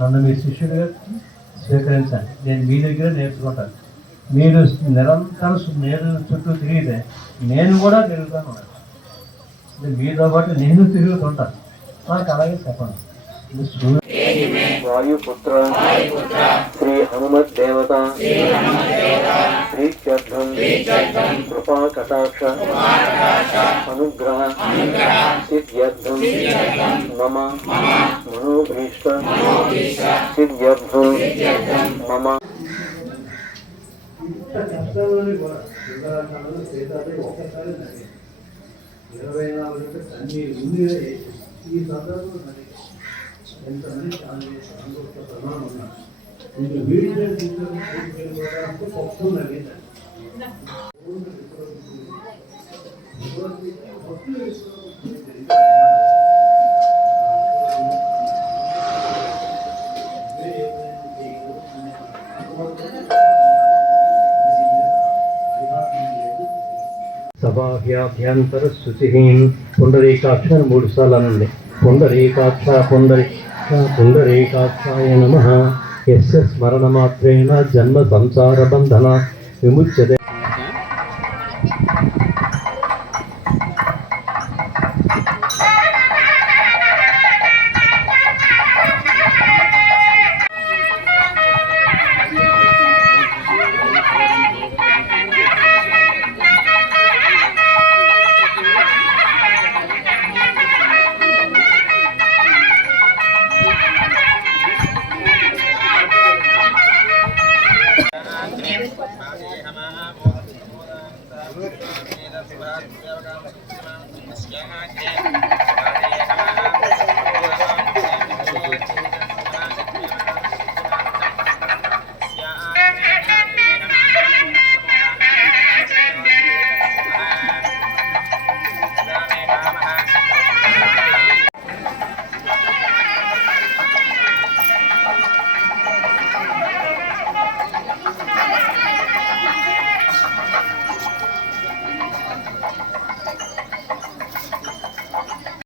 నన్ను మీ శిష్యుడిగా స్వీకరించండి నేను మీ దగ్గర నేర్చుకుంటాను. మీరు నిరంతరం నేను చుట్టూ తిరిగితే నేను కూడా తిరుగుతాను మీతో పాటు నేను తిరుగుతుంటాను. నాకు అలాగే చెప్పండి. వాయుపుత్ర శ్రీ హనుమత్ దేవత మమ ఇంత కష్టంలోని కూడా సుందరాకాండలో సీతాదేవి ఒక్కసారి నది ఇరవై నాలుగు గంటలు కన్నీరు ముందుగా చేసింది. ఈ సందర్భంలో నది ఎంతమంది చాలా సంతోష ప్రమాణం ఉన్నారు ఇంక వీడియో తీసుకొని తీసుకెళ్ళిపోవడానికి పప్పు నది సభాభ్యాభ్యంతర శుచిహీం పుండరీకాక్ష అని మూడు సార్లు అనండి పుండరీకాక్ష పుండరీ పుండరీకాక్షాయ నమ. ఎస్ స్మరణ మాత్రేణ జన్మ సంసార బంధన విముచ్యతే శ్రీ